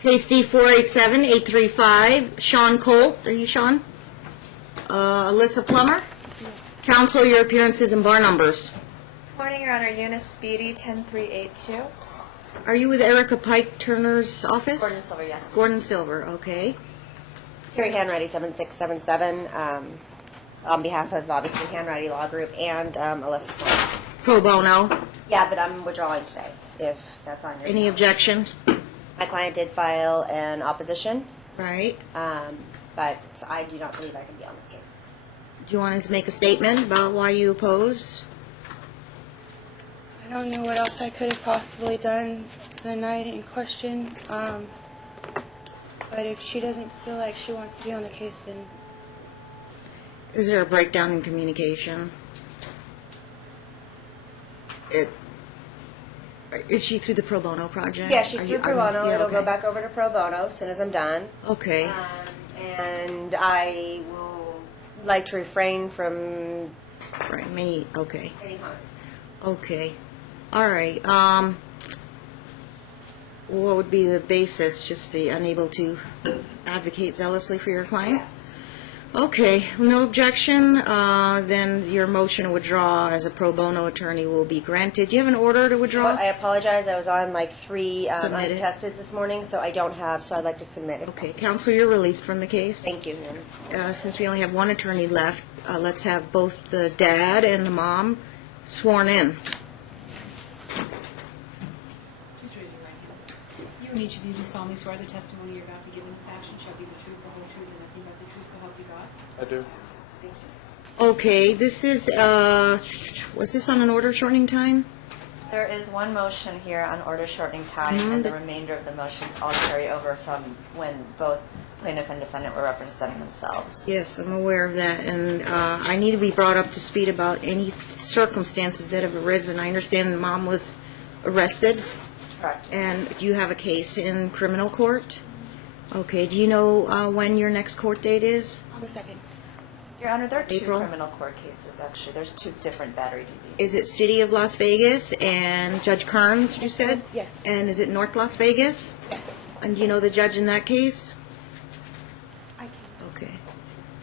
Case D-487-835, Sean Colt. Are you Sean? Alyssa Plummer? Yes. Counsel, your appearances and bar numbers. Morning, Your Honor. Eunice Beatty, 10382. Are you with Erica Pike Turner's office? Gordon Silver, yes. Gordon Silver, okay. Carrie Hanratty, 7677, on behalf of obviously Hanratty Law Group and Alyssa Plummer. Pro bono. Yeah, but I'm withdrawing today, if that's on your... Any objection? My client did file an opposition, Right. but I do not believe I can be on this case. Do you want to make a statement about why you opposed? I don't know what else I could have possibly done the night in question. But if she doesn't feel like she wants to be on the case, then... Is there a breakdown in communication? Is she through the pro bono project? Yeah, she's through pro bono. Yeah, It'll okay. go back over to pro bono as soon as I'm done. Okay. And I will like to refrain from Right. Many. Okay. any comments. Okay. All right. What would be the basis? Just the unable to advocate zealously for your client? Yes. Okay. No objection. Then your motion to withdraw as a pro bono attorney will be granted. Do you have an order to withdraw? I apologize. I was on like 3 Submitted. untested this morning, so I don't have, so I'd like to submit it. Okay. Counsel, you're released from the case. Thank you. Since we only have one attorney left, let's have both the dad and the mom sworn in. Please raise your right hand. You and each of you do solemnly swear the testimony you're about to give in this action shall be the truth, the whole truth, and nothing but the truth, so help you God? I do. Thank you. Okay, this is, was this on an order shortening time? There is one motion here on order shortening time, and the remainder of the motions all carry over from when both plaintiff and defendant were representing themselves. Yes, I'm aware of that, and I need to be brought up to speed about any circumstances that have arisen. I understand the mom was arrested, Correct. and you have a case in criminal court? Okay, do you know when your next court date is? On the 2nd. Your Honor, there are two April? criminal court cases, actually. There's two different battery DVs. Is it City of Las Vegas and Judge Kearns, you said? Yes. And is it North Las Vegas? Yes. And do you know the judge in that case? I can. Okay.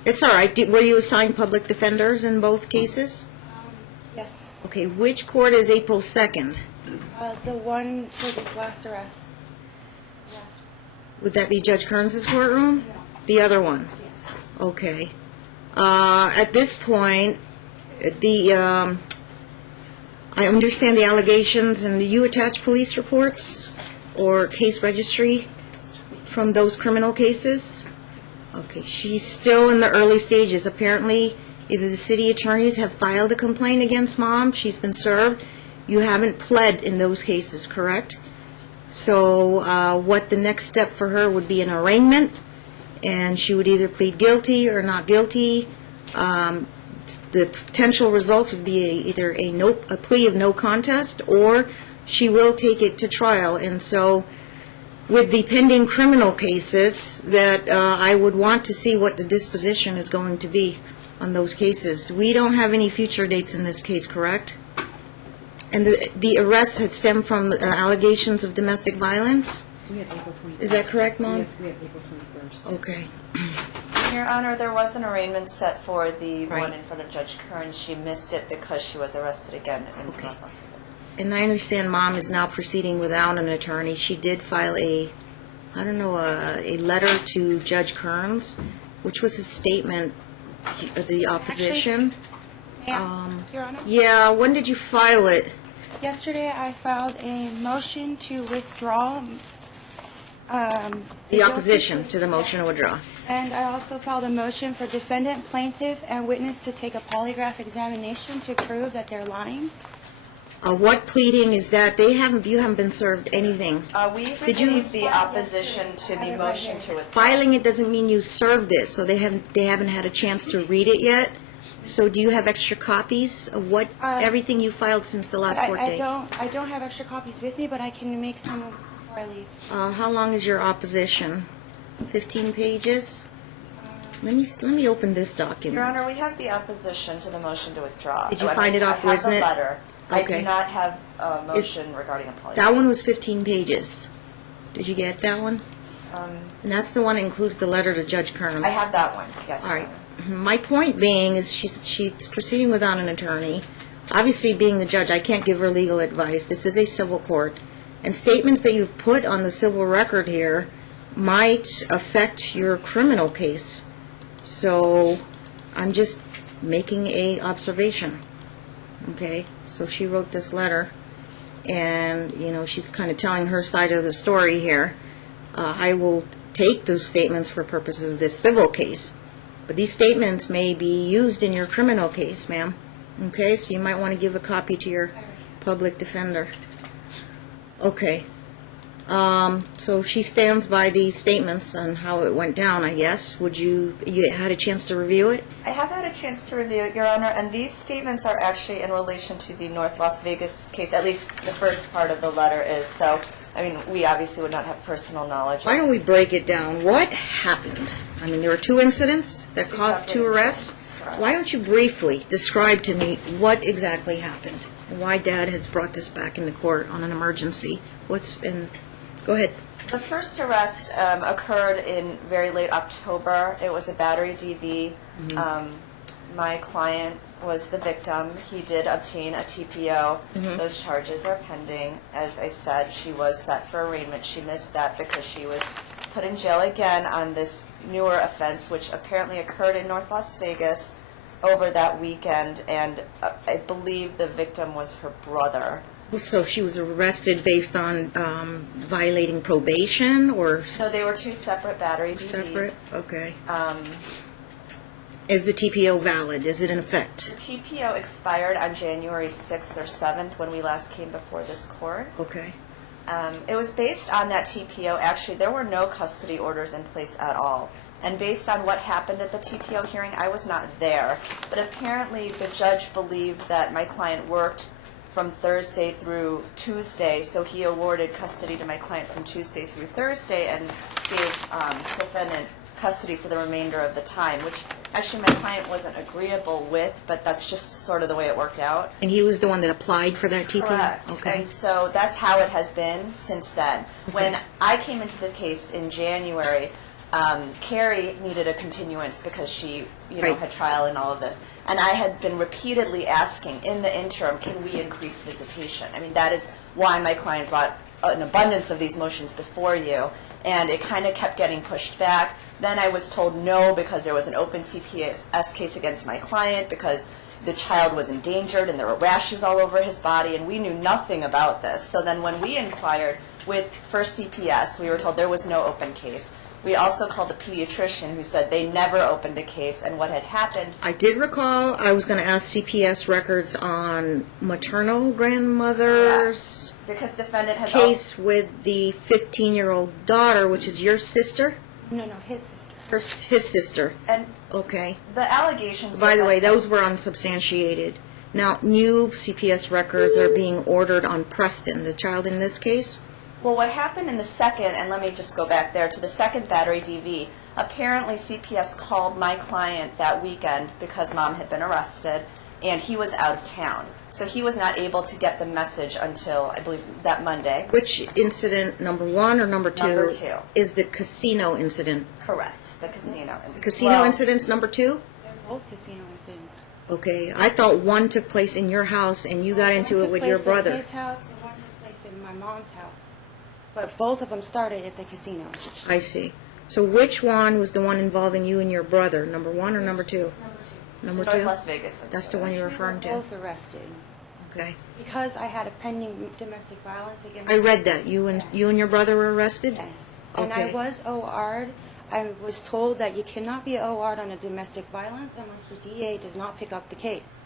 It's all right. Were you assigned public defenders in both cases? Yes. Okay, which court is April 2nd? The one for this last arrest. Yes. Would that be Judge Kearns' courtroom? No. The other one? Yes. Okay. At this point, I understand the allegations, and do you attach police reports or case registry from those criminal cases? Okay, she's still in the early stages. Apparently, either the city attorneys have filed a complaint against mom, she's been served. You haven't pled in those cases, correct? So what the next step for her would be an arraignment, and she would either plead guilty or not guilty. The potential results would be either a plea of no contest, or she will take it to trial. And so with the pending criminal cases, that I would want to see what the disposition is going to be on those cases. We don't have any future dates in this case, correct? And the arrest had stemmed from allegations of domestic violence? We have April 21st. Is that correct, Mom? We have April 21st. Okay. Your Honor, there was an arraignment set for the Right. one in front of Judge Kearns. She missed it because she was arrested again in Okay. North Las Vegas. And I understand Mom is now proceeding without an attorney. She did file a letter to Judge Kearns, which was a statement of the opposition. Ma'am, Your Honor? Yeah, when did you file it? Yesterday I filed a motion to withdraw. The opposition to the motion to withdraw. And I also filed a motion for defendant, plaintiff, and witness to take a polygraph examination to prove that they're lying. What pleading is that? You haven't been served anything. We Did you- received the opposition to the motion to withdraw. Filing it doesn't mean you served it, so they haven't had a chance to read it yet. So do you have extra copies of everything you filed since the last court date? I don't have extra copies with me, but I can make some before I leave. How long is your opposition? 15 pages? Let me open this document. Your Honor, we have the opposition to the motion to withdraw. Did you So find it off I have the Wisnet? letter. I Okay. do not have a motion regarding a polygraph. That one was 15 pages. Did you get that one? And that's the one that includes the letter to Judge Kearns. I have that one, yes. All right. My point being is she's proceeding without an attorney. Obviously, being the judge, I can't give her legal advice. This is a civil court. And statements that you've put on the civil record here might affect your criminal case. So I'm just making a observation. Okay? So she wrote this letter, and, you know, she's kind of telling her side of the story here. I will take those statements for purposes of this civil case. But these statements may be used in your criminal case, ma'am. Okay, so you might want to give a copy to your public defender. Okay. So she stands by these statements and how it went down, I guess. You had a chance to review it? I have had a chance to review it, Your Honor, and these statements are actually in relation to the North Las Vegas case. At least the first part of the letter is. So, I mean, we obviously would not have personal knowledge. Why don't we break it down? What happened? I mean, there were 2 incidents that caused 2 arrests. Why don't you briefly describe to me what exactly happened and why Dad has brought this back into court on an emergency? Go ahead. The first arrest occurred in very late October. It was a battery DV. My client was the victim. He did obtain a TPO. Those charges are pending. As I said, she was set for arraignment. She missed that because she was put in jail again on this newer offense, which apparently occurred in North Las Vegas over that weekend, and I believe the victim was her brother. So she was arrested based on violating probation, or So they were 2 separate battery DVs. separate? Okay. Is the TPO valid? Is it in The effect? TPO expired on January 6th or 7th when we last came before this court. Okay. It was based on that TPO. Actually, there were no custody orders in place at all. And based on what happened at the TPO hearing, I was not there. But apparently the judge believed that my client worked from Thursday through Tuesday, so he awarded custody to my client from Tuesday through Thursday and gave defendant custody for the remainder of the time, which actually my client wasn't agreeable with, but that's just sort of the way it worked out. And he was the one that applied for that TPO? Correct. Okay. And so that's how it has been since then. When I came into the case in January, Carrie needed a continuance because she, Right. had trial and all of this. And I had been repeatedly asking in the interim, can we increase visitation? I mean, that is why my client brought an abundance of these motions before you. And it kind of kept getting pushed back. Then I was told no because there was an open CPS case against my client because the child was endangered and there were rashes all over his body, and we knew nothing about this. So then when we inquired with First CPS, we were told there was no open case. We also called the pediatrician who said they never opened a case, and what had happened. I did recall I was going to ask CPS records on maternal grandmother's Because defendant has case with the 15-year-old daughter, which is your sister? No, his sister. His sister. and Okay. the allegations. By the that- way, those were unsubstantiated. Now, new CPS records are being ordered on Preston, the child in this case. Well, what happened in the second, and let me just go back there to the second battery DV, apparently CPS called my client that weekend because mom had been arrested, and he was out of town. So he was not able to get the message until, I believe, that Monday. Which incident, number 1 or number 2? Number 2. Is the casino incident. Correct, the casino incident. Casino Well, incident's number 2? They're both casino incidents. Okay, I thought one took place in your house and you got into One it took with your place at brother. his house and one took place in my mom's house. But both of them started at the casino. I see. So which one was the one involving you and your brother, number 1 or number 2? Number 2? North Las Vegas incident. That's the one you're referring to? Both arrested. Okay. Because I had a pending domestic violence against. I read that. You and your brother were arrested? Yes. And I Okay. was OR'd. I was told that you cannot be OR'd on a domestic violence unless the DA does not pick up the case.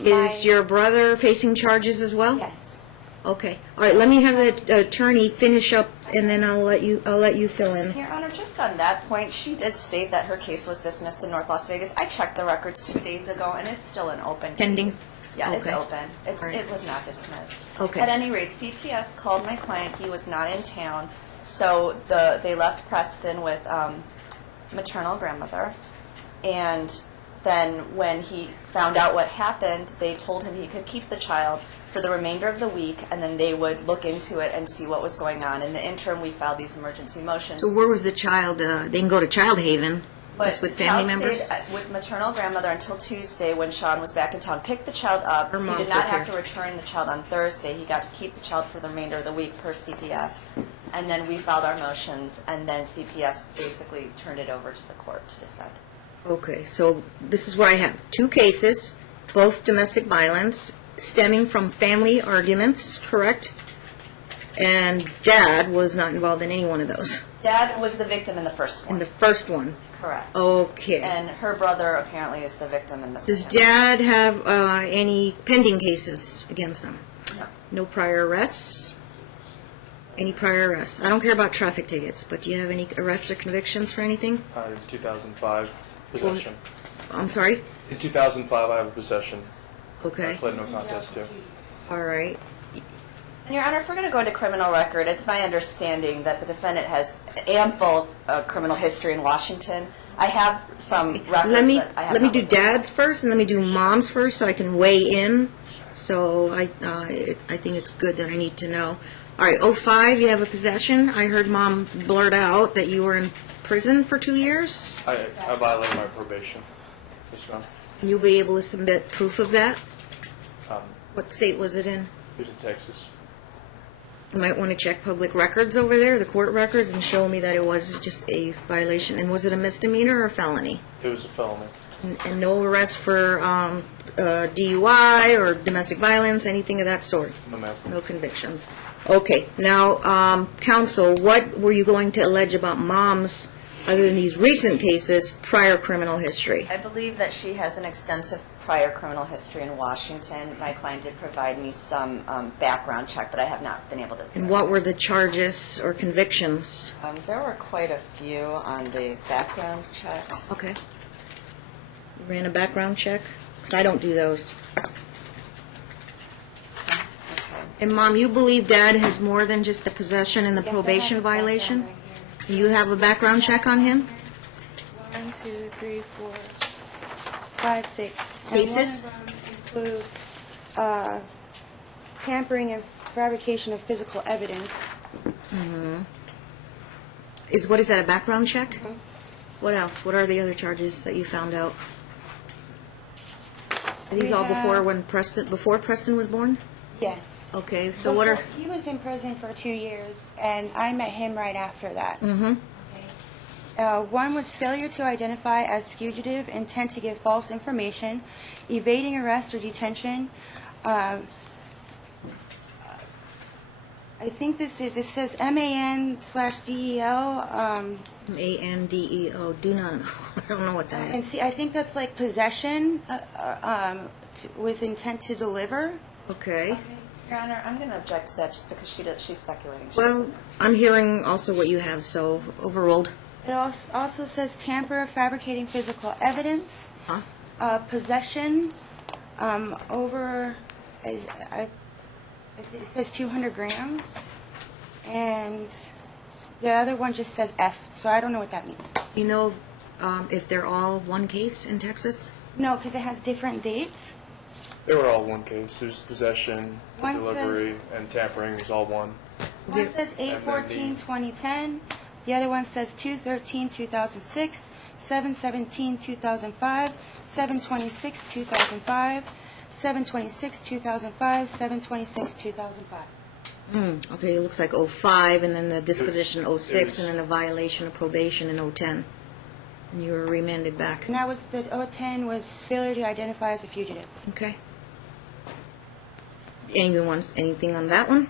Is your brother facing charges as well? Yes. Okay. All right, let me have the attorney finish up and then I'll let you fill in. Your Honor, just on that point, she did state that her case was dismissed in North Las Vegas. I checked the records 2 days ago, and it's still an open case. Pending? Yeah, it's Okay. open. All right. It was not dismissed. Okay. At any rate, CPS called my client. He was not in town, so they left Preston with maternal grandmother, and then when he found out what happened, they told him he could keep the child for the remainder of the week, and then they would look into it and see what was going on. In the interim, we filed these emergency motions. So where was the child? They didn't go to Child Haven. But Just with the family child members? stayed with maternal grandmother until Tuesday when Sean was back in town. Picked the child up. Her He mom did not took have care. to return the child on Thursday. He got to keep the child for the remainder of the week per CPS. And then we filed our motions, and then CPS basically turned it over to the court to decide. Okay, so this is what I have. 2 cases, both domestic violence, stemming from family arguments, correct? And Dad was not involved in any one of those. Dad was the victim in the first one. In the first one. Correct. Okay. And her brother apparently is the victim in the Does second. Dad have any pending cases against him? No. No prior arrests? Any prior arrests? I don't care about traffic tickets, but do you have any arrests or convictions for anything? 2005 possession. I'm sorry? In 2005, I have a possession. I Okay. pled no contest to. All right. And Your Honor, if we're going to go into criminal record, it's my understanding that the defendant has ample criminal history in Washington. I have some records Let me that I have let me not do looked at. Dad's first, and let me do Mom's first, so I can weigh in. So I think it's good that I need to know. All right, 05, you have a possession. I heard Mom blurt out that you were in prison for 2 years. I violated my probation. Yes, ma'am. And you'll be able to submit proof of that. Um, What state was it in? it was in Texas. You might want to check public records over there, the court records, and show me that it was just a violation. And was it a misdemeanor or a felony? It was a felony. And no arrest for DUI or domestic violence, anything of that sort? No, ma'am. No convictions. Okay, now, counsel, what were you going to allege about Mom's, other than these recent cases, prior criminal history? I believe that she has an extensive prior criminal history in Washington. My client did provide me some background check, but I have not been able to. And what were the charges or convictions? There were quite a few on the background check. Okay. You ran a background check? Because I don't do those. Okay. And Mom, you believe Dad has more than just the possession and the Yes, I have probation his background violation? right here. You have a background check on him? 1, 2, 3, 4, 5, 6. Cases? And one of them includes tampering and fabrication of physical evidence. What is that, a background check? What else? What are the other charges that you found out? Are these We all have- before Preston was born? Yes. Okay, so what are, He was in prison for 2 years, and I met him right after that. mm-hmm, One was failure to identify as fugitive, intent to give false information, evading arrest or detention. I think it says MAN/DEL. A-N-D-E-O, do not know, I don't know what that And is. see, I think that's like possession with intent to deliver. Okay, Your Honor, I'm going to object to that just because she's speculating. She well, doesn't- I'm hearing also what you have, so overruled. It also says tamper, fabricating physical evidence, Huh? possession over, it says 200 grams, and the other one just says F, so I don't know what that means. You know if they're all one case in Texas? No, because it has different dates. They were all one case. There's possession, One delivery, and tampering was all one. One Yeah. says 8/14/2010, the other one says 2/13/2006, 7/17/2005, 7/26/2005, 7/26/2005, 7/26/2005. Okay, it looks like 05, and then the disposition It 06, was- and then the violation of probation in 010. And you were remanded back. And that was, the 010 was failure to identify as a fugitive. Okay. Anyone wants anything on that one?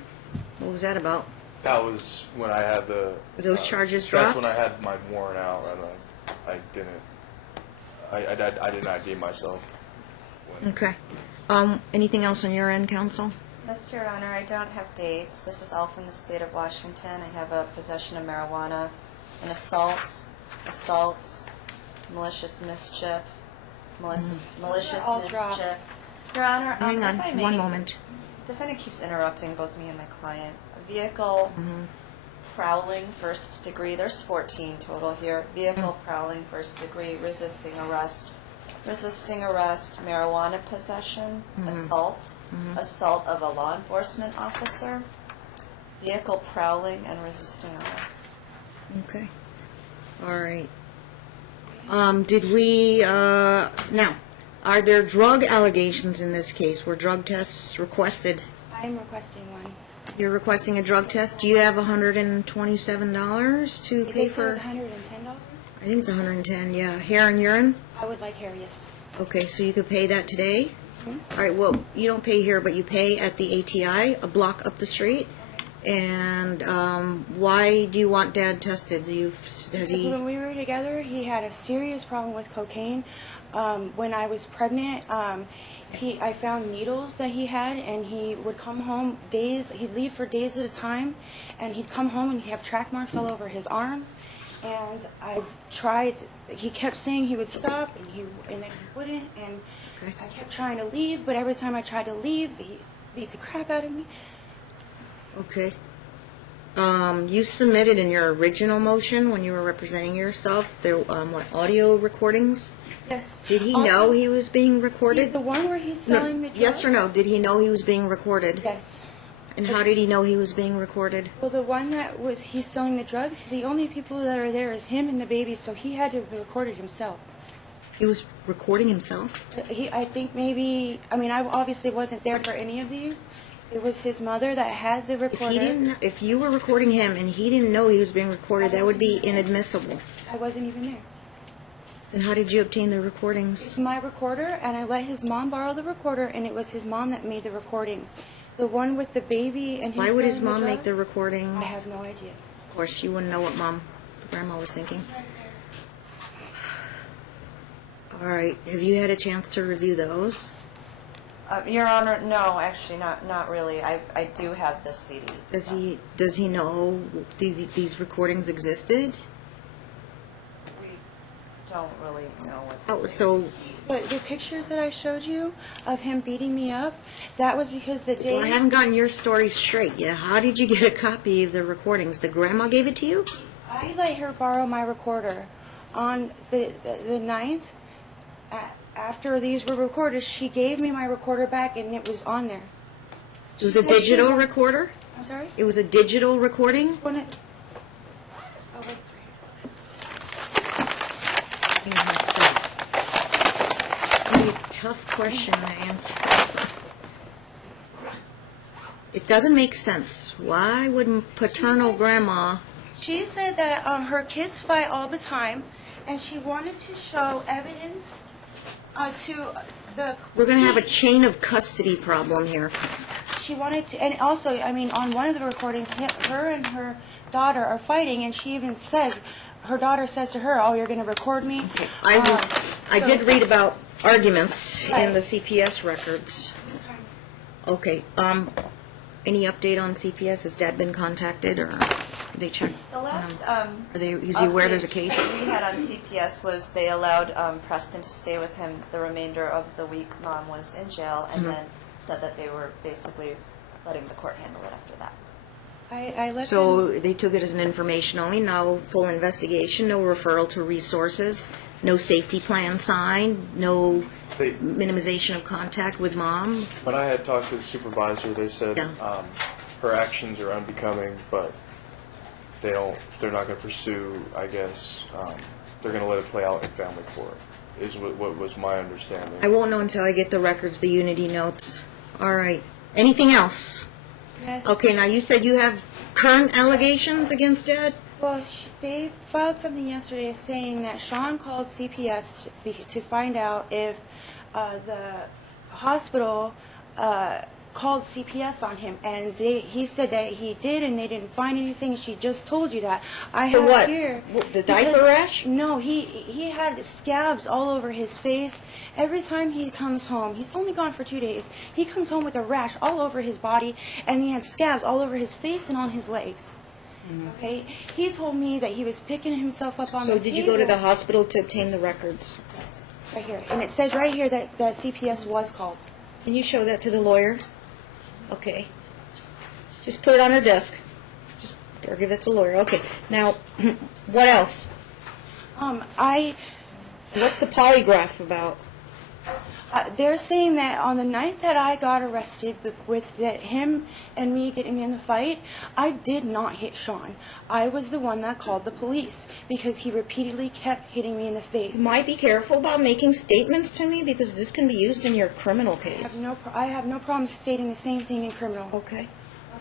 What was that about? That was when I had the. Were those charges That's dropped? when I had my warrant out, and I didn't. I didn't ID myself. When, Okay. Anything else on your end, counsel? Yes, Your Honor, I don't have dates. This is all from the state of Washington. I have a possession of marijuana, an assault, malicious mischief, malicious all dropped. mischief. Your Honor, Hang on, if I may, one moment. Defendant keeps interrupting both me and my client. A vehicle prowling, first degree. There's 14 total here. Vehicle prowling, first degree, resisting arrest, resisting arrest, marijuana possession, assault, assault of a law enforcement officer, vehicle prowling, and resisting arrest. Okay. All right. Did we, now, are there drug allegations in this case? Were drug tests requested? I'm requesting one. You're requesting a drug test? Do you have $127 to They pay said it was for? $110. I think it's 110, yeah. Hair and urine? I would like hair, yes. Okay, so you could pay that today? All right, well, you don't pay here, but you pay at the ATI, a block up the street. And why do you want Dad tested? Has Because he? when we were together, he had a serious problem with cocaine. When I was pregnant, I found needles that he had, and he would come home he'd leave for days at a time, and he'd come home and he'd have track marks all over his arms. And I tried, he kept saying he would stop, and then he wouldn't, and Okay. I kept trying to leave, but every time I tried to leave, he beat the crap out of me. Okay. You submitted in your original motion when you were representing yourself, there, audio recordings? Yes. Did he Also, know he was being see, recorded? the one where he's No, selling the drugs? yes or no? Did he know he was being recorded? Yes. And how did he know he was being recorded? Well, the one that he's selling the drugs, the only people that are there is him and the baby, so he had to have recorded himself. He was recording himself? I think maybe, I obviously wasn't there for any of these. It was his mother that had the If recorder. he didn't, if you were recording him and he didn't know he was being recorded, that would be inadmissible. I wasn't even there. Then how did you obtain the It's recordings? my recorder, and I let his mom borrow the recorder, and it was his mom that made the recordings. The one with the baby and Why would his selling mom make the drugs, recordings? I have no idea. Of course, you wouldn't know what the grandma was thinking. All right, have you had a chance to review those? Your Honor, no, actually, not really. I do have this CD. Does he know these recordings existed? We don't really know what. So, But the pictures that I showed you of him beating me up, that was because the day... well, I haven't gotten your story straight yet. How did you get a copy of the recordings? The grandma gave it to you? I let her borrow my recorder on the 9th. After these were recorded, she gave me my recorder back, and it was on there. It was a digital recorder? I'm sorry? It was a digital recording? Oh, wait, it's right Really tough question to answer. It doesn't make sense. Why wouldn't paternal grandma? here. She said that her kids fight all the time, and she wanted to show evidence to the... We're going to have a chain of custody problem here. She wanted to, and also, on one of the recordings, her and her daughter are fighting, and she even says, her daughter says to her, "Oh, you're going to record me." I did read about arguments in the Right. CPS records. Okay. Any update on CPS? Has Dad been contacted, or they checked? The last Is he aware there's a case? update we had on CPS was they allowed Preston to stay with him the remainder of the week Mom was in jail, and then said that they were basically letting the court handle it after that. I let So them, they took it as an information only, no full investigation, no referral to resources, no safety plan signed, no They, minimization of contact with Mom? when I had talked to the supervisor, they said Yeah. her actions are unbecoming, but they're not going to pursue, I guess, they're going to let it play out in family court, is what was my understanding. I won't know until I get the records, the Unity notes. All right. Anything else? yes. Okay, now you said you have current allegations against Dad? Well, they filed something yesterday saying that Sean called CPS to find out if the hospital called CPS on him, and he said that he did, and they didn't find anything. She just told you that. I For have what? here The diaper because- rash? No, he had scabs all over his face. Every time he comes home, he's only gone for 2 days. He comes home with a rash all over his body, and he had scabs all over his face and on his legs. Okay, he told me that he was picking himself up on the So table. did you go to the hospital to obtain the records? Right here, and it says right here that CPS was called. Can you show that to the lawyer? Okay. Just put it on her desk. Or give it to the lawyer. Okay. Now, what else? I What's the polygraph about? They're saying that on the night that I got arrested with that him and me getting in the fight, I did not hit Sean. I was the one that called the police because he repeatedly kept hitting me in the face. You might be careful about making statements to me because this can be used in your criminal case. I have no problem stating the same thing in criminal. Okay.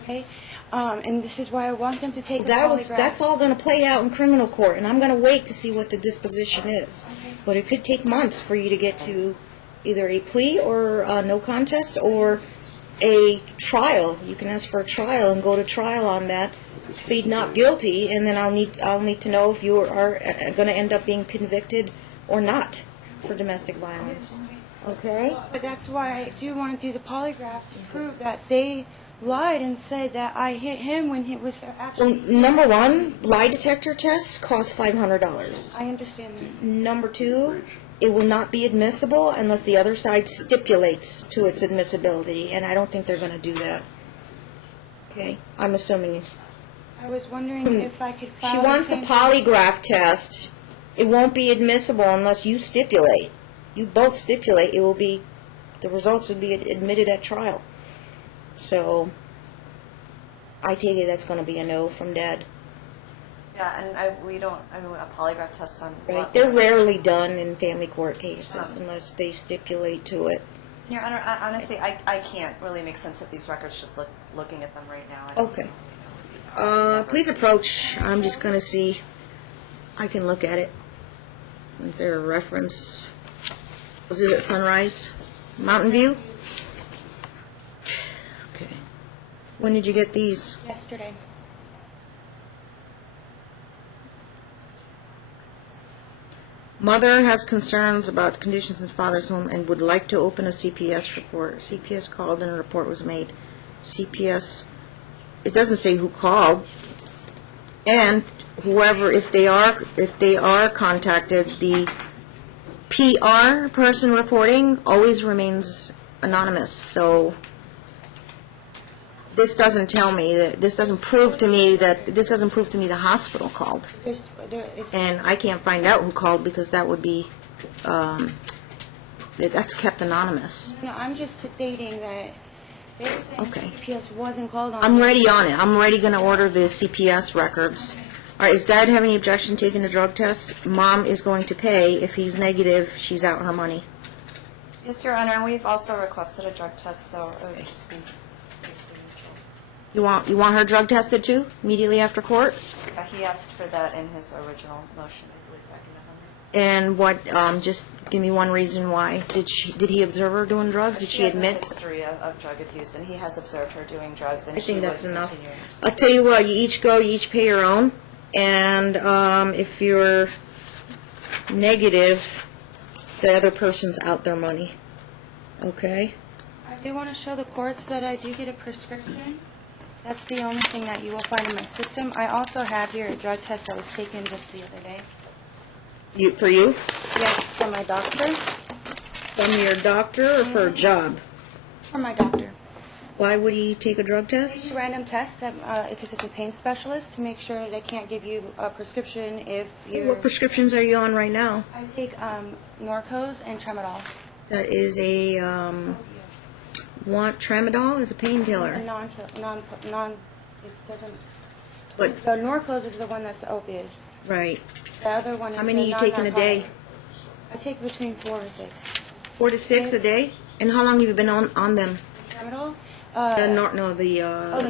Okay? And this is why I want them to take a polygraph. That's all going to play out in criminal court, and I'm going to wait to see what the disposition is. But it could take months for you to get to either a plea or no contest or a trial. You can ask for a trial and go to trial on that, plead not guilty, and then I'll need to know if you are going to end up being convicted or not for domestic violence. Okay? But that's why I do want to do the polygraph to prove that they lied and said that I hit him when he was actually... Well, number one, lie detector tests cost $500. I understand that. Number two, it will not be admissible unless the other side stipulates to its admissibility, and I don't think they're going to do that. Okay? I'm assuming. I was wondering if I could file... She wants a polygraph test. It won't be admissible unless you stipulate. You both stipulate. It will be... The results will be admitted at trial. So, I take it that's going to be a no from Dad. Yeah, and a polygraph test on... Right? They're rarely done in family court cases unless they stipulate to it. Your Honor, honestly, I can't really make sense of these records just looking at them right now. I don't Okay. really know. Please approach. I'm just going to see. I can look at it. Is there a reference? Was it at Sunrise? Mountain View? Okay. When did you get these? Yesterday. Mother has concerns about the conditions in father's home and would like to open a CPS report. CPS called and a report was made. CPS, it doesn't say who called. And whoever, if they are contacted, the PR person reporting always remains anonymous. So this doesn't tell me that, this doesn't prove to me the hospital called. And I can't find out who called because that would be, that's kept anonymous. No, I'm just stating that they're saying Okay. CPS wasn't called on. I'm ready on it. I'm already going to order the CPS records. All right, is Dad having any objection to taking the drug test? Mom is going to pay. If he's negative, she's out her money. Yes, Your Honor, and we've also requested a drug test, so it would just be... You want her drug tested too, immediately after court? He asked for that in his original motion, I believe, back in November. And what, just give me one reason why. Did he observe her doing drugs? Did she admit? She has a history of drug abuse, and he has observed her doing drugs, and I think that's enough. continuing. I'll tell you what, you each go, you each pay your own. And if you're negative, the other person's out their money. Okay? I do want to show the courts that I do get a prescription. That's the only thing that you will find in my system. I also have here a drug test that was taken just the other day. For you? Yes, from my doctor. From your doctor or for a job? From my doctor. Why would he take a drug test? Random test because it's a pain specialist to make sure that I can't give you a prescription if you're... What prescriptions are you on right now? I take Norcos and Tramadol. That is a, Tramadol is a painkiller. It's a it doesn't... But, The Norcos is the one that's the opiate. right. The other one is How many the are you taking a day? non-narcotic. I take between 4 to 6. 4 to 6 a day? And how long have you been on them? Tramadol? The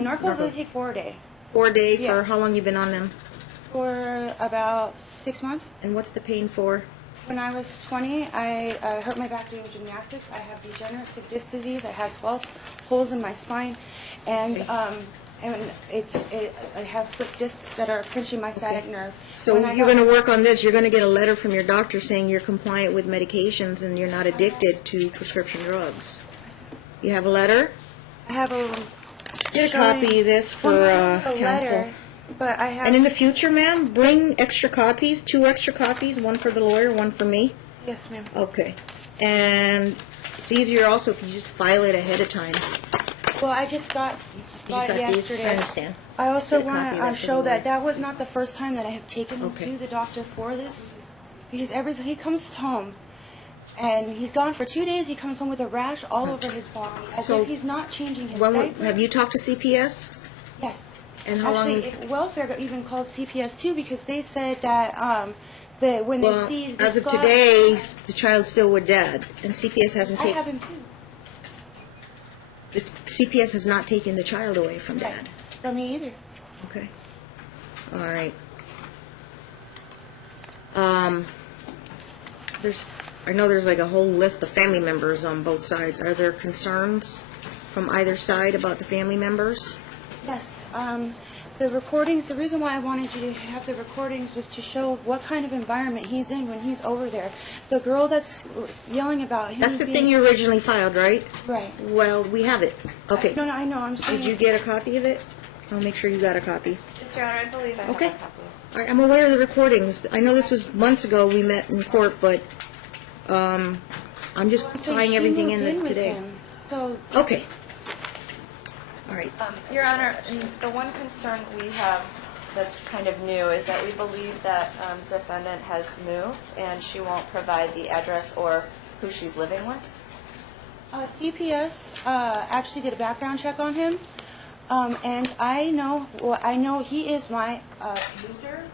Norcos I take 4 a day. 4 a day for Yeah. how long you been on them? For about 6 months. And what's the pain for? When I was 20, I hurt my back doing gymnastics. I have degenerative disc disease. I have 12 holes in my spine, and I have slip discs that are pinching my sciatic nerve. So When I you're got- going to work on this. You're going to get a letter from your doctor saying you're compliant with medications and you're not addicted to prescription drugs. You have a letter? I have a... Get a copy of this for counsel. letter, but I have... And in the future, ma'am, bring extra copies, 2 extra copies, one for the lawyer, one for me. Yes, ma'am. Okay. And it's easier also if you just file it ahead of time. Well, I just got You just got these? yesterday. I understand. I also Get a copy want of to that for show the that lawyer. that was not the first time that I have taken him Okay. to the doctor for this, because every time he comes home, And he's gone for 2 days. He comes home with a rash all over his body, as So, if he's not changing his When, diaper. have you talked to CPS? Yes. And how long- Actually, welfare got even called CPS too, because they said that when they Well, see the as of scar- today, the child's still with dad, and CPS hasn't I have taken, him too. the CPS has not taken the child away from Right. dad. For me either. Okay. All right. I know there's like a whole list of family members on both sides. Are there concerns from either side about the family members? Yes. The recordings, the reason why I wanted you to have the recordings was to show what kind of environment he's in when he's over there. The girl that's yelling about him That's the being- thing you originally filed, right? Right. Well, we have it. Okay. No, I know. I'm saying. Did you get a copy of it? I'll make sure you got a copy. Mr. Honor, I believe I have Okay. a copy. All right, I'm aware of the recordings. I know this was months ago we met in court, but I'm just So tying she everything moved in with today. him. So Okay. All right. Your Honor, the one concern we have that's kind of new is that we believe that defendant has moved and she won't provide the address or who she's living with. CPS actually did a background check on him, and I know he is my user,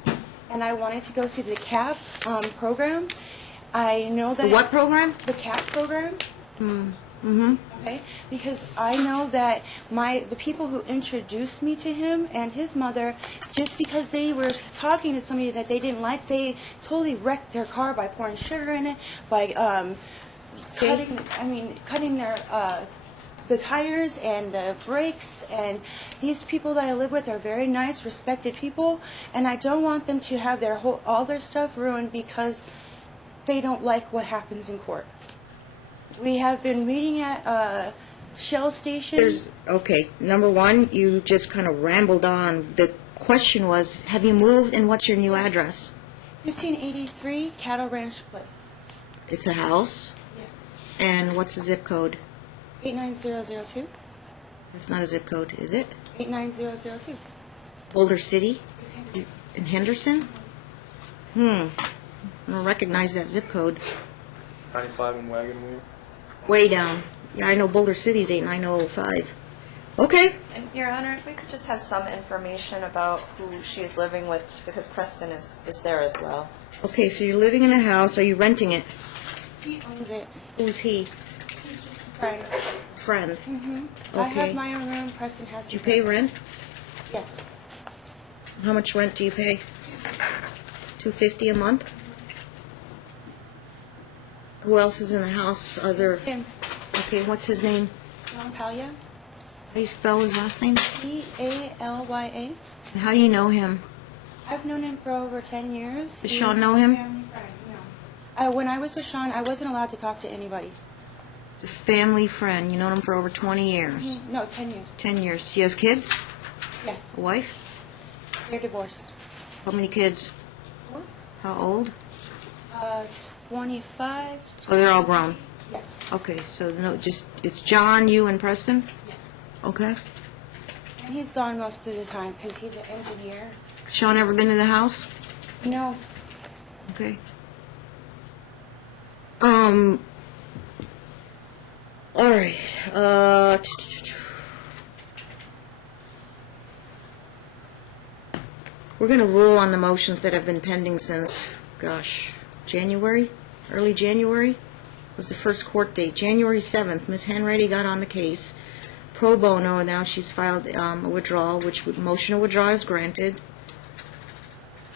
and I wanted to go through the CAP program. I know that The what program? The CAP program. Okay, because I know that the people who introduced me to him and his mother, just because they were talking to somebody that they didn't like, they totally wrecked their car by pouring sugar in it, by cutting their the tires and the brakes. And these people that I live with are very nice, respected people, and I don't want them to have all their stuff ruined because they don't like what happens in court. We have been meeting at Shell Station. Okay, number one, you just kind of rambled on. The question was, have you moved and what's your new address? 1583 Cattle Ranch Place. It's a house. Yes. And what's the zip code? 89002. It's not a zip code, is it? 89002. Boulder City? In Henderson? I don't recognize that zip code. 95 in Wagon Wheel. Way down. Yeah, I know Boulder City's 89005. Okay. And Your Honor, if we could just have some information about who she's living with, because Preston is there as well. Okay, so you're living in a house. Are you renting it? He owns it. Who's he? He's just a friend. Friend. I have Okay. my own room. Preston has Do you his pay own. rent? Yes. How much rent do you pay? $250 a month? Who else is in the house? Him. Okay, what's his name? John Palya. How do you spell his last name? Palya. And how do you know him? I've known him for over 10 years. Does He Sean is know my him? family friend, no. When I was with Sean, I wasn't allowed to talk to anybody. He's a family friend. You known him for over 20 years. No, 10 years. 10 years. Do you have kids? Yes. A wife? They're divorced. How many kids? What? How old? 25. So they're all grown. Yes. Okay, so no, just, it's John, you, and Preston? Yes. Okay. And he's gone most of the time because he's an engineer. Sean ever been to the house? No. Okay. All right. We're going to rule on the motions that have been pending since, gosh, January? Early January was the first court date. January 7th, Ms. Hanratty got on the case. Pro bono, now she's filed a withdrawal, which motion of withdrawal is granted.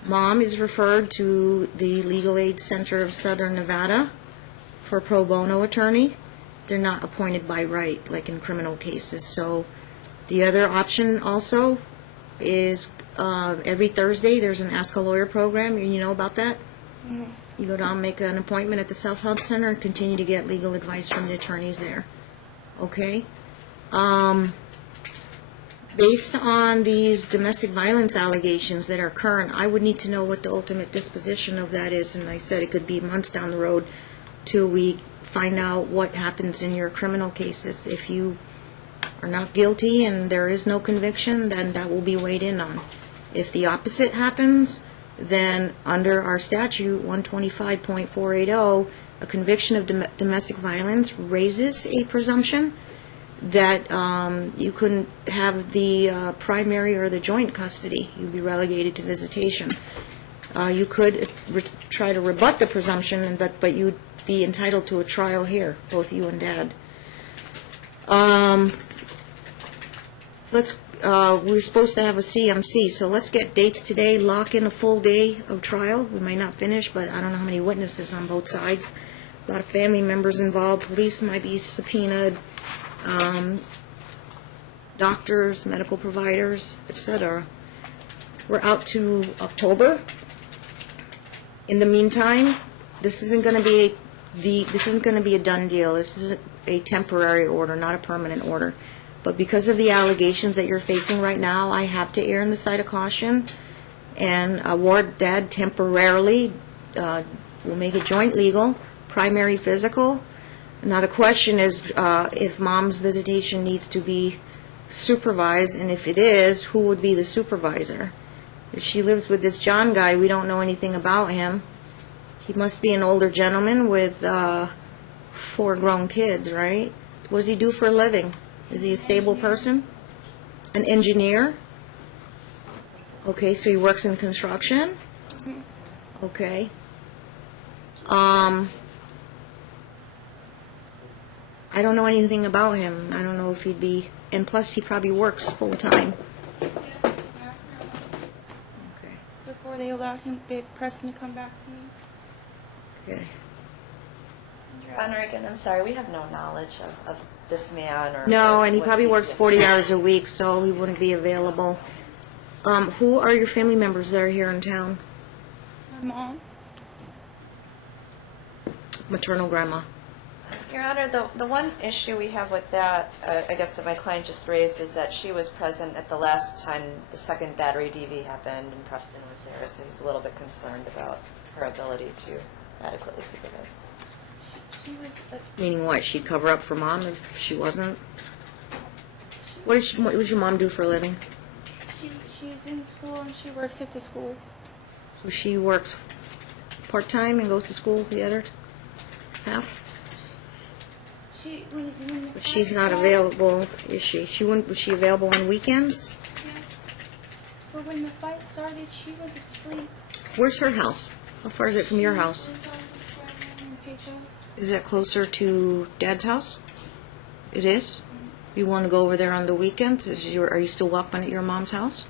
Mom is referred to the Legal Aid Center of Southern Nevada for a pro bono attorney. They're not appointed by right, like in criminal cases. So the other option also is every Thursday, there's an Ask a Lawyer program. You know about that? Mm-hmm. You go down, make an appointment at the South Hub Center, and continue to get legal advice from the attorneys there. Okay? Based on these domestic violence allegations that are current, I would need to know what the ultimate disposition of that is, and I said it could be months down the road till we find out what happens in your criminal cases. If you are not guilty and there is no conviction, then that will be weighed in on. If the opposite happens, then under our statute, 125.480, a conviction of domestic violence raises a presumption that you couldn't have the primary or the joint custody. You'd be relegated to visitation. You could try to rebut the presumption, but you'd be entitled to a trial here, both you and Dad. We're supposed to have a CMC, so let's get dates today, lock in a full day of trial. We might not finish, but I don't know how many witnesses on both sides. A lot of family members involved, police might be subpoenaed, doctors, medical providers, etc. We're out to October. In the meantime, this isn't going to be a done deal. This is a temporary order, not a permanent order. But because of the allegations that you're facing right now, I have to err on the side of caution and award Dad temporarily. We'll make it joint legal, primary physical. Now the question is if Mom's visitation needs to be supervised, and if it is, who would be the supervisor? If she lives with this John guy, we don't know anything about him. He must be an older gentleman with 4 grown kids, right? What does he do for a living? Is he a stable person? An engineer? Okay, so he works in construction? Okay. I don't know anything about him. I don't know if he'd be, and plus he probably works full-time. Okay. Before they allowed him, Preston to come back to me. Okay. Your Honor, again, I'm sorry, we have no knowledge of this man or... No, and he what probably he works does. 40 hours a week, so he wouldn't be available. Who are your family members that are here in town? My mom. Maternal grandma. Your Honor, the one issue we have with that, I guess that my client just raised, is that she was present at the last time the second battery DV happened, and Preston was there, so he's a little bit concerned about her ability to adequately supervise. She was. Meaning what? She'd cover up for Mom if she wasn't? What does your mom do for a living? She's in school and she works at the school. So she works part-time and goes to school the other half? When But she's not available, is she? Was she available on weekends? Yes. But when the fight started, she was asleep. Where's her house? How far is it from your house? Is that closer to Dad's house? It is? You want to go over there on the weekends? Are you still welcome at your mom's house?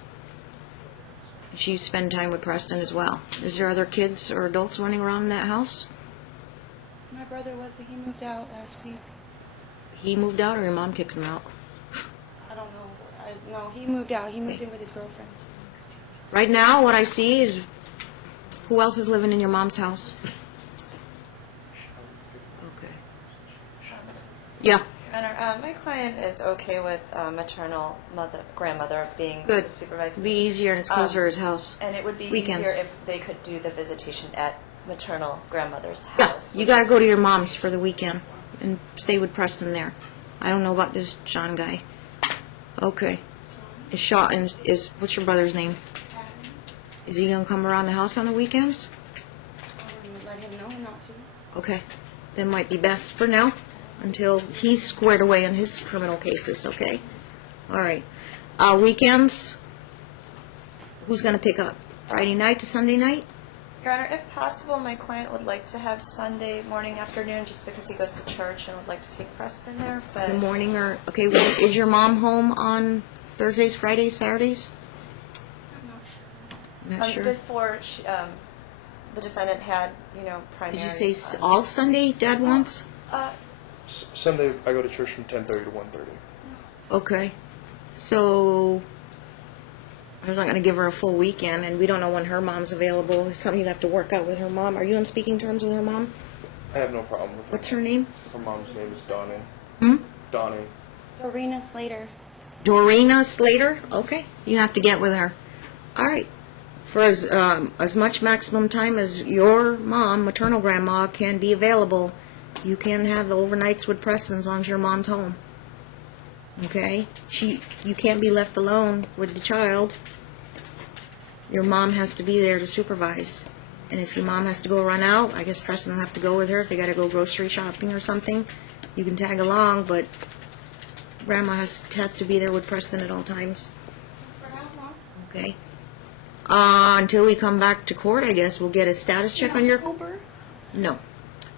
She spend time with Preston as well. Is there other kids or adults running around in that house? My brother was, but he moved out last week. He moved out or your mom kicked him out? I don't know. No, he moved out. He moved in with his girlfriend. Right now, what I see is, who else is living in your mom's house? Okay. Yeah. Your Honor, my client is okay with maternal grandmother being the Good. supervisor. It'd be easier and it's closer to his house. And it would be Weekends. easier if they could do the visitation at maternal grandmother's Yeah, house. you which gotta is- go to your mom's for the weekend and stay with Preston there. I don't know about this John guy. Okay. What's your brother's name? Is he gonna come around the house on the weekends? Let him know not to. Okay. That might be best for now, until he's squared away in his criminal cases, okay? All right. Weekends, who's gonna pick up? Friday night to Sunday night? Your Honor, if possible, my client would like to have Sunday morning, afternoon, just because he goes to church and would like to take Preston there, but... In the morning or, okay, is your mom home on Thursdays, Fridays, Saturdays? I'm not sure. Not sure. Before the defendant had, primary... Did you say all Sunday Dad wants? Sunday, I go to church from 10:30 to 1:30. Okay. So, I'm not going to give her a full weekend, and we don't know when her mom's available. It's something you have to work out with her mom. Are you on speaking terms with her mom? I have no problem with What's her name? Her mom's name is Donnie. Hmm? Donnie. Dorena Slater. Dorena Slater? Okay. You have to get with her. All right. For as much maximum time as your mom, maternal grandma, can be available, you can have the overnights with Preston as long as your mom's home. Okay? You can't be left alone with the child. Your mom has to be there to supervise. And if your mom has to go run out, I guess Preston will have to go with her. If they got to go grocery shopping or something, you can tag along, but Grandma has to be there with Preston at all times. For how long? Okay. Until we come back to court, I guess, we'll get a status check on your... October? No.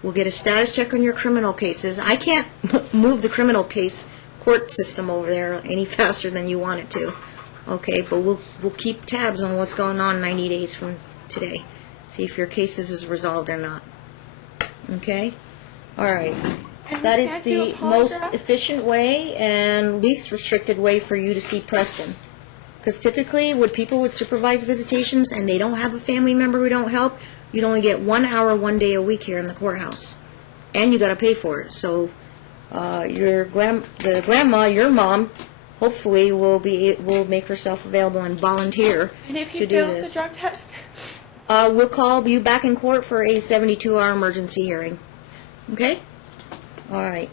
We'll get a status check on your criminal cases. I can't move the criminal case court system over there any faster than you want it to. Okay, but we'll keep tabs on what's going on 90 days from today. See if your cases is resolved or not. Okay? All right. And That we is can't do a the most polygraph? efficient way and least restricted way for you to see Preston. Because typically, with people with supervised visitations and they don't have a family member who don't help, you'd only get 1 hour, 1 day a week here in the courthouse. And you got to pay for it. So the grandma, your mom, hopefully will make herself available and volunteer And if to he do fails this. the drug test? We'll call you back in court for a 72-hour emergency hearing. Okay? All right.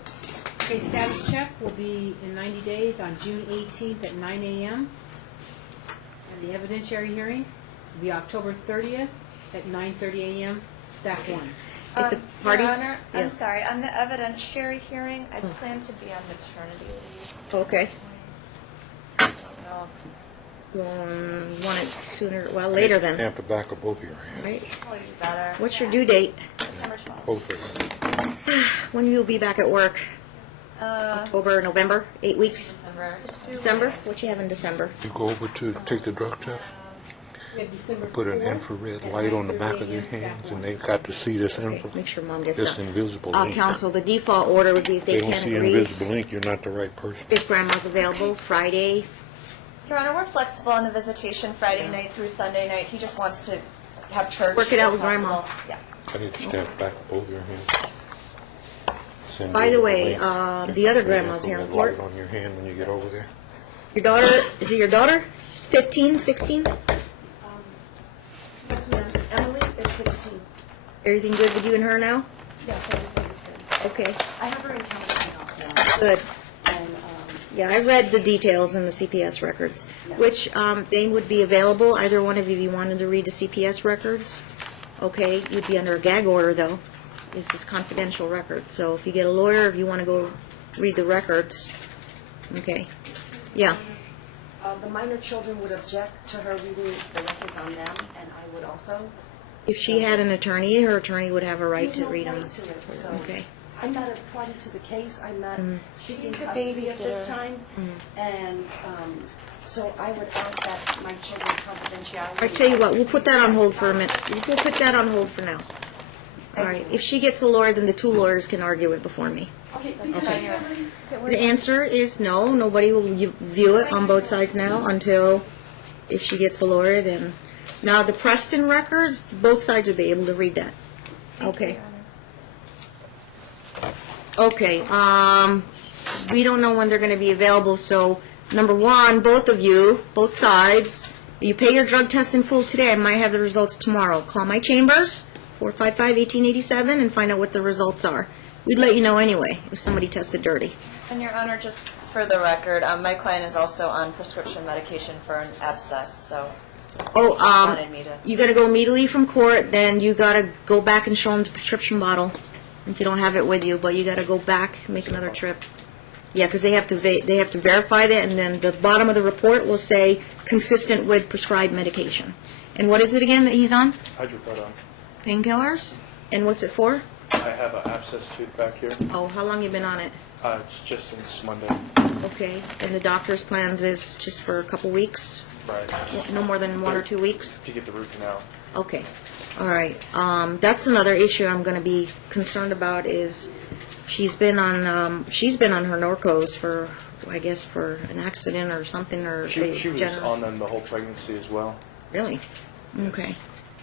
Okay, status check will be in 90 days on June 18th at 9 a.m. And the evidentiary hearing will be October 30th at 9:30 a.m., stack 1. If the Your parties... Honor, I'm Yes. sorry, on the evidentiary hearing, I plan to be on maternity leave. Okay. I don't know. Want it sooner, well, later then, Have to back of both of your hands, right? Probably be better. What's your due date? September 12th. both of them. When you'll be back at work? October, November, 8 weeks? December. December? What you have in December? You go over to take the drug test, We have December put an 4th infrared at light on the 9:30 back of their a.m., stack hands, and 1. they got to see this Okay, make sure Mom gets this done. invisible ink. Counsel, the default order would be if They they don't can't see agree, invisible ink, you're not the right person. if Grandma's available, Friday. Your Honor, we're flexible on the visitation Friday night through Sunday night. He just wants to have church. Work it out with if Grandma. possible. Yeah. I need to stamp back of both of your hands. It's By the invisible way, ink. the other Put an grandma's here in infrared court. light on your hand when you get over there. Your daughter, is it your daughter? She's 15, 16? Yes, ma'am. Emily is 16. Everything good with you and her now? Yes, everything is good. Okay, I have her in counseling now. good. And, Yeah, I read the details in the CPS records, which they would be available, either one of you, if you wanted to read the CPS records. Okay, you'd be under a gag order, though. This is confidential records, so if you get a lawyer, if you want to go read the records, okay. excuse me. Yeah. The minor children would object to her reading the records on them, and I would also. If she had an attorney, her attorney would have a right There's to no read right them. to it, so Okay. I'm not a party to the case. I'm not seeking She's the custody at this babysitter. time. And so I would ask that my children's confidentiality. I tell you what, we'll put that on hold for a minute. We'll put that on hold for now. All right, if she gets a lawyer, then the two lawyers can argue it before me. Okay, please Okay. say something. The answer is no, nobody will view it on both sides now until, if she gets a lawyer, then. Now, the Preston records, both sides would be able to read that. Okay. Okay, we don't know when they're going to be available, so, number one, both of you, both sides, you pay your drug test in full today, I might have the results tomorrow. Call my chambers, 455-1887, and find out what the results are. We'd let you know anyway if somebody tested dirty. And Your Honor, just for the record, my client is also on prescription medication for an abscess, so Oh, wanted me to. you gotta go immediately from court, then you gotta go back and show them the prescription bottle if you don't have it with you, but you gotta go back, make another trip. Yeah, because they have to verify that, and then the bottom of the report will say consistent with prescribed medication. And what is it again that he's on? Hydrocodone. Painkillers? And what's it for? I have an abscess tooth back here. Oh, how long you been on it? It's just since Monday. Okay, and the doctor's plans is just for a couple weeks? Right. No more than 1 or 2 weeks? To get the root canal. Okay, all right. That's another issue I'm going to be concerned about is she's been on her Norcos for, I guess, for an accident or something, or She was general- on them the whole pregnancy as well. Really? Okay.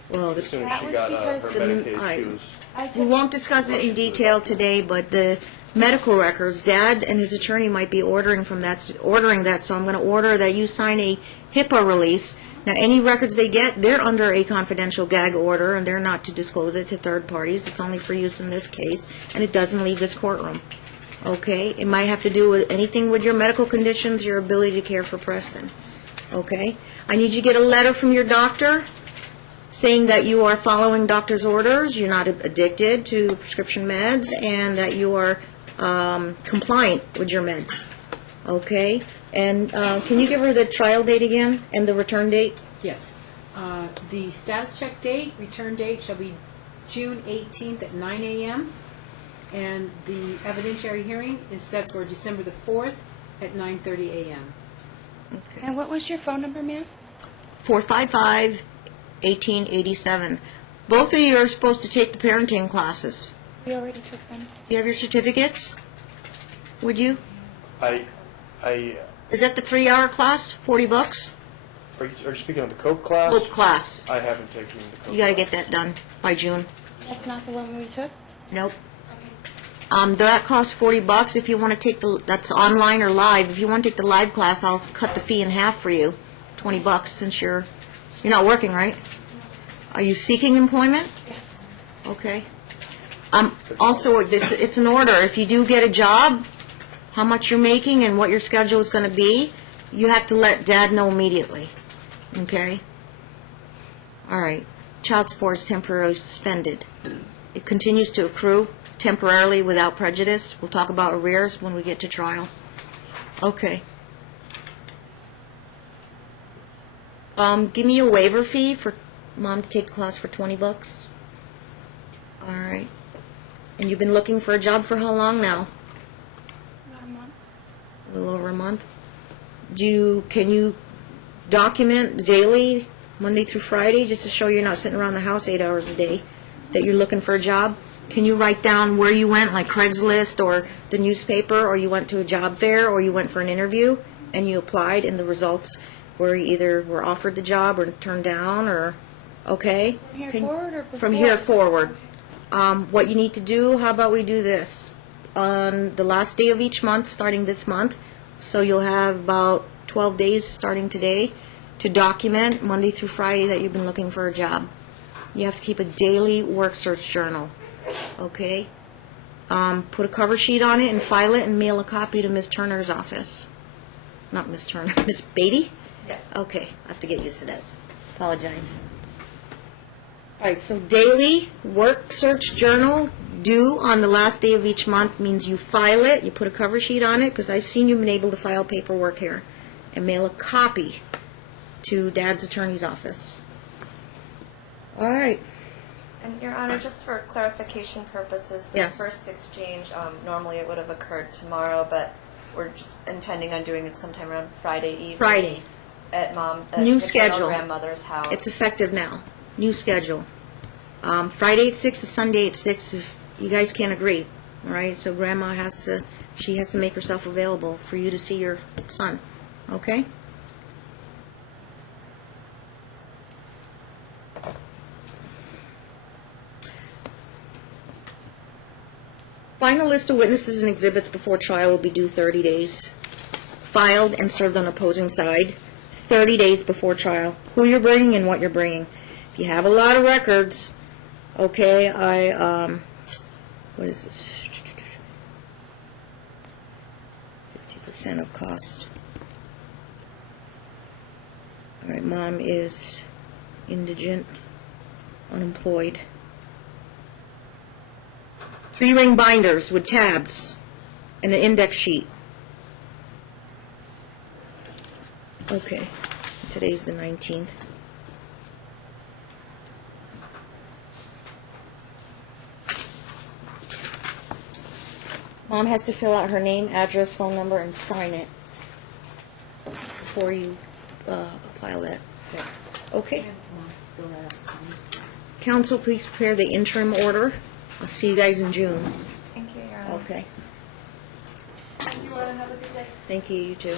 Well, As soon as That she was got because her Medicaid, alright. she was. we won't discuss it in detail today, but the medical records, Dad and his attorney might be ordering that, so I'm going to order that you sign a HIPAA release. Now, any records they get, they're under a confidential gag order, and they're not to disclose it to third parties. It's only for use in this case, and it doesn't leave this courtroom. Okay? It might have to do with anything with your medical conditions, your ability to care for Preston. Okay? I need you to get a letter from your doctor saying that you are following doctor's orders, you're not addicted to prescription meds, and that you are compliant with your meds. Okay? And can you give her the trial date again and the return date? Yes. The status check date, return date shall be June 18th at 9 a.m. And the evidentiary hearing is set for December the 4th at 9:30 a.m. And what was your phone number, ma'am? 455-1887. Both of you are supposed to take the parenting classes. We already took them. Do you have your certificates? Would you? I Is that the 3-hour class, $40? are you speaking of the Colt class? Book class. I haven't taken the Colt. You got to get that done by June. That's not the one we took? Nope. That costs $40 if you want to take that's online or live. If you want to take the live class, I'll cut the fee in half for you, $20, since you're not working, right? Are you seeking employment? Yes. Okay. Also, it's an order. If you do get a job, how much you're making and what your schedule is going to be, you have to let Dad know immediately. Okay? All right. Child support is temporarily suspended. It continues to accrue temporarily without prejudice. We'll talk about arrears when we get to trial. Okay. Give me a waiver fee for Mom to take the class for $20. All right. And you've been looking for a job for how long now? About a month. A little over a month. Can you document daily, Monday through Friday, just to show you're not sitting around the house 8 hours a day, that you're looking for a job? Can you write down where you went, like Craigslist or the newspaper, or you went to a job fair, or you went for an interview, and you applied, and the results were you either were offered the job or turned down, or, okay? From here forward or before? From here forward. What you need to do, how about we do this? On the last day of each month, starting this month, so you'll have about 12 days starting today to document Monday through Friday that you've been looking for a job. You have to keep a daily work search journal, okay? Put a cover sheet on it and file it and mail a copy to Ms. Turner's office. Not Ms. Turner, Ms. Beatty? Yes. Okay, I have to get used to that. Apologize. All right, so daily work search journal due on the last day of each month means you file it, you put a cover sheet on it, because I've seen you've been able to file paperwork here, and mail a copy to Dad's attorney's office. All right. And Your Honor, just for clarification purposes, this Yes. first exchange, normally it would have occurred tomorrow, but we're just intending on doing it sometime around Friday evening. Friday. At New maternal schedule. grandmother's house. It's effective now. New schedule. Friday at 6 to Sunday at 6 if you guys can't agree. All right? So Grandma has to make herself available for you to see your son. Okay? Final list of witnesses and exhibits before trial will be due 30 days. Filed and served on opposing side 30 days before trial. Who you're bringing and what you're bringing. If you have a lot of records, okay, what is this? 50% of cost. All right, Mom is indigent, unemployed. 3-ring binders with tabs and an index sheet. Okay, today's the 19th. Mom has to fill out her name, address, phone number, and sign it before you file that. Okay. Fill that out. Counsel, please prepare the interim order. I'll see you guys in June. Thank you, Your Honor. Okay. Thank you, Your Honor. Have a good day. Thank you, you too.